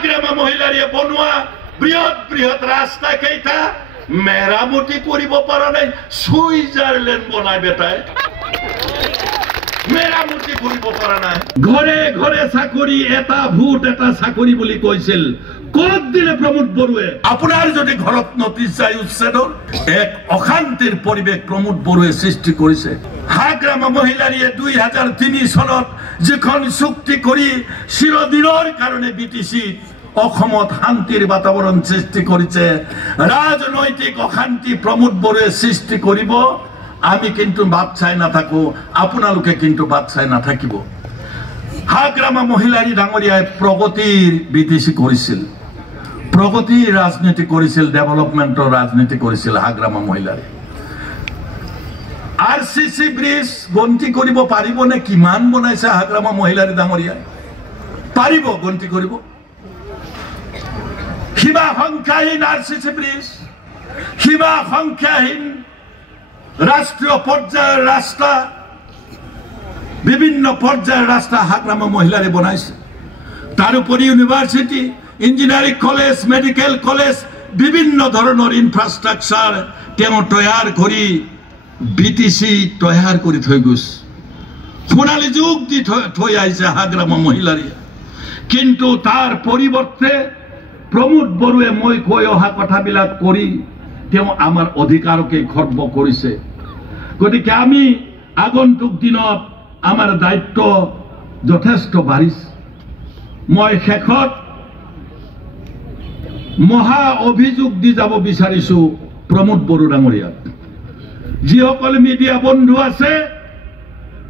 হাগ্ৰামা মহিলাৰে বনোৱা বৃহৎ বৃহৎ ৰাস্তা কেইটা মেৰামতি কৰিব পৰা নাই সুইজাৰলেণ্ড বনাই বেটাই মেৰামতি কৰিব পৰা নাই ঘৰে ঘৰে চাকৰি এটা ভোট এটা চাকৰি বুলি কৈছিল ক'ত দিলে প্ৰমোদ বৰুৱে আপোনাৰ যদি ঘৰত নটিছ যায় উচ্ছেদৰ এক অশান্তিৰ পৰিৱেশ প্ৰমোদ বৰুৱে সৃষ্টি কৰিছে হাগ্ৰামা মহিলাৰীয়ে 2003 চনত যিখন চুক্তি কৰি চিৰদিনৰ কাৰণে বিটিচি অসমত শান্তিৰ বাতাবৰণ সৃষ্টি কৰিছে ৰাজনৈতিক অশান্তি প্ৰমোদ বৰুৱে সৃষ্টি কৰিব আমি কিন্তু বাদ চাই নাথাকো আপোনালোকে কিন্তু বাদ চাই নাথাকিব হাগ্ৰামা মহিলাৰী ডাঙৰীয়াই প্ৰগতিৰ বিটিচি কৰিছিল প্ৰগতিৰ ৰাজনীতি কৰিছিল ডেভেলপমেন্টৰ ৰাজনীতি কৰিছিল হাগ্ৰামা মহিলাৰী আৰসিসি ব্ৰিজ গন্তি কৰিব পাৰিবনে কিমান বনাইছে হাগ্ৰামা মহিলাৰী ডাঙৰীয়াই পাৰিব গন্তি কৰিব সীমা সংখ্যাহীন আৰসিসি ব্ৰিজ সীমা সংখ্যাহীন ৰাষ্ট্ৰীয় পৰ্যায়ৰ ৰাস্তা বিভিন্ন পৰ্যায়ৰ ৰাস্তা হাগ্ৰামা মহিলাৰে বনাইছে তাৰোপৰি university engineering college medical college বিভিন্ন ধৰণৰ ইনফ্ৰাষ্ট্ৰাকচাৰ তেওঁ তৈয়াৰ কৰি বিটিচি তৈয়াৰ কৰি থৈ গৈছে সোণালী যুগ দি থৈ আহিছে হাগ্ৰামা মহিলাৰে কিন্তু তাৰ পৰিৱৰ্তে প্ৰমোদ বৰুৱে মই কৈ অহা কথাবিলাক কৰি তেওঁ আমাৰ অধিকাৰকে খৰ্ব কৰিছে গতিকে আমি আগন্তুক দিনত আমাৰ দায়িত্ব যথেষ্ট বাঢ়িছে মই শেষত মহা অভিযোগ দি যাব বিচাৰিছো প্ৰমোদ বড়ো ডাঙৰীয়াক যিসকল মিডিয়া বন্ধু আছে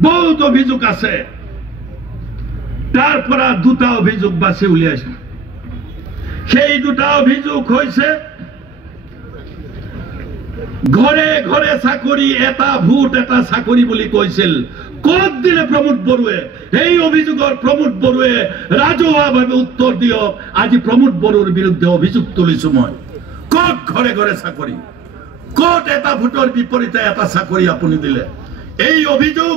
বহুত অভিযোগ আছে তাৰ পৰা দুটা অভিযোগ বাছি উলিয়াইছো সেই দুটা অভিযোগ হৈছে ঘৰে ঘৰে চাকৰি এটা ভোট এটা চাকৰি বুলি কৈছিল ক'ত দিলে প্ৰমোদ বৰুৱে এই অভিযোগৰ প্ৰমোদ বৰুৱে ৰাজহুৱাভাৱে উত্তৰ দিয়ক আজি প্ৰমোদ বৰুৰ বিৰুদ্ধে অভিযোগ তুলিছো মই ক'ত ঘৰে ঘৰে চাকৰি ক'ত এটা ভোটৰ বিপৰীতে এটা চাকৰি আপুনি দিলে এই অভিযোগ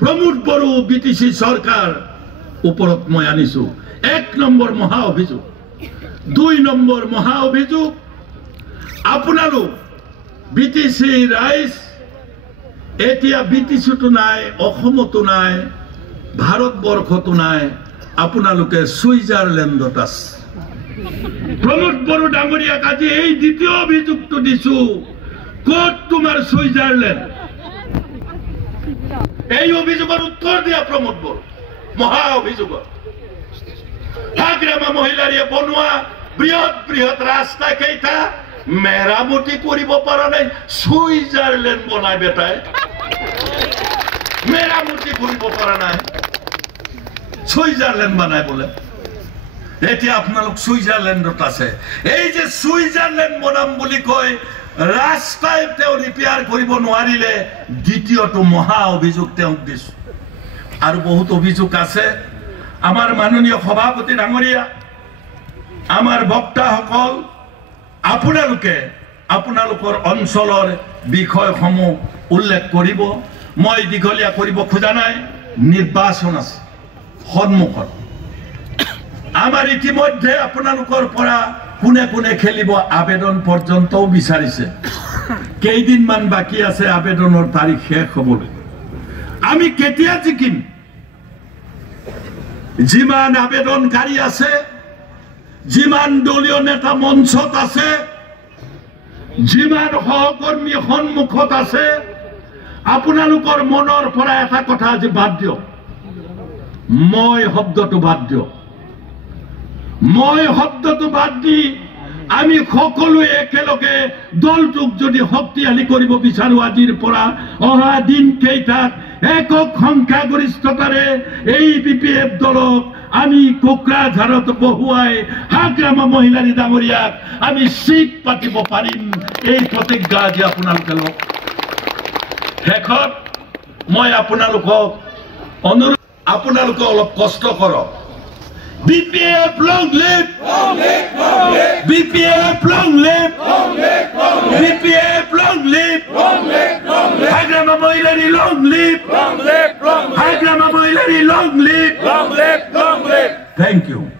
প্ৰমোদ বড়ো বিটিচি চৰকাৰ ওপৰত মই আনিছো এক নম্বৰ মহা অভিযোগ দুই নম্বৰ মহা অভিযোগ আপোনালোক বিটিচি ৰাইজ এতিয়া বিটিচিটো নাই অসমতো নাই ভাৰতবৰ্ষতো নাই আপোনালোকে সুইজাৰলেণ্ডত আছে প্ৰমোদ বড়ো ডাঙৰীয়াক আজি এই দ্বিতীয় অভিযোগটো দিছো ক'ত তোমাৰ সুইজাৰলেণ্ড এই অভিযোগৰ উত্তৰ দিয়া প্ৰমোদ বড়ো মহা অভিযোগৰ হাগ্ৰামা মহিলাৰে বনোৱা বৃহৎ বৃহৎ ৰাস্তা কেইটা মেৰামতি কৰিব পৰা নাই সুইজাৰলেণ্ড বনাই বেটাই মেৰামতি কৰিব পৰা নাই সুইজাৰলেণ্ড বনাই বোলে এতিয়া আপোনালোক সুইজাৰলেণ্ডত আছে এই যে সুইজাৰলেণ্ড বনাম বুলি কয় ৰাস্তাই তেওঁ ৰিপেয়াৰ কৰিব নোৱাৰিলে দ্বিতীয়টো মহা অভিযোগ তেওঁক দিছো আৰু বহুত অভিযোগ আছে আমাৰ মাননীয় সভাপতি ডাঙৰীয়া আমাৰ বক্তাসকল আপোনালোকে আপোনালোকৰ অঞ্চলৰ বিষয়সমূহ উল্লেখ কৰিব মই দীঘলীয়া কৰিব খোজা নাই নিৰ্বাচন আছে সন্মুখত আমাৰ ইতিমধ্যে আপোনালোকৰ পৰা কোনে কোনে খেলিব আবেদন পৰ্যন্তও বিচাৰিছে কেইদিনমান বাকী আছে আবেদনৰ তাৰিখ শেষ হ'বলৈ আমি কেতিয়া জিকিম যিমান আবেদনকাৰী আছে যিমান দলীয় নেতা মঞ্চত আছে যিমান সহকৰ্মী সন্মুখত আছে আপোনালোকৰ মনৰ পৰা এটা কথা আজি বাদ দিয়ক মই শব্দটো বাদ দিয়ক মই শব্দটো বাদ দি আমি সকলোৱে একেলগে দলটোক যদি শক্তিশালী কৰিব বিচাৰো আজিৰ পৰা অহা দিন কেইটাত একক সংখ্যাগৰিষ্ঠতাৰে এই বিপিএফ দলক আমি কোকৰাঝাৰত বহুৱাই হাগ্ৰামা মহিলাৰী ডাঙৰীয়াক আমি সিট পাতিব পাৰিম এই প্ৰতিজ্ঞা আজি আপোনালোকে লওক শেষত মই আপোনালোকক অনুৰোধ আপোনালোকে অলপ কষ্ট কৰক BPF long live! Long live! Long live! BPF long live! Long live! Long live! BPF long live! Long live! Long live! Hagrama Moilari long live! Long live! Long live! Hagrama Moilari long live! Long live! Long live! Thank you.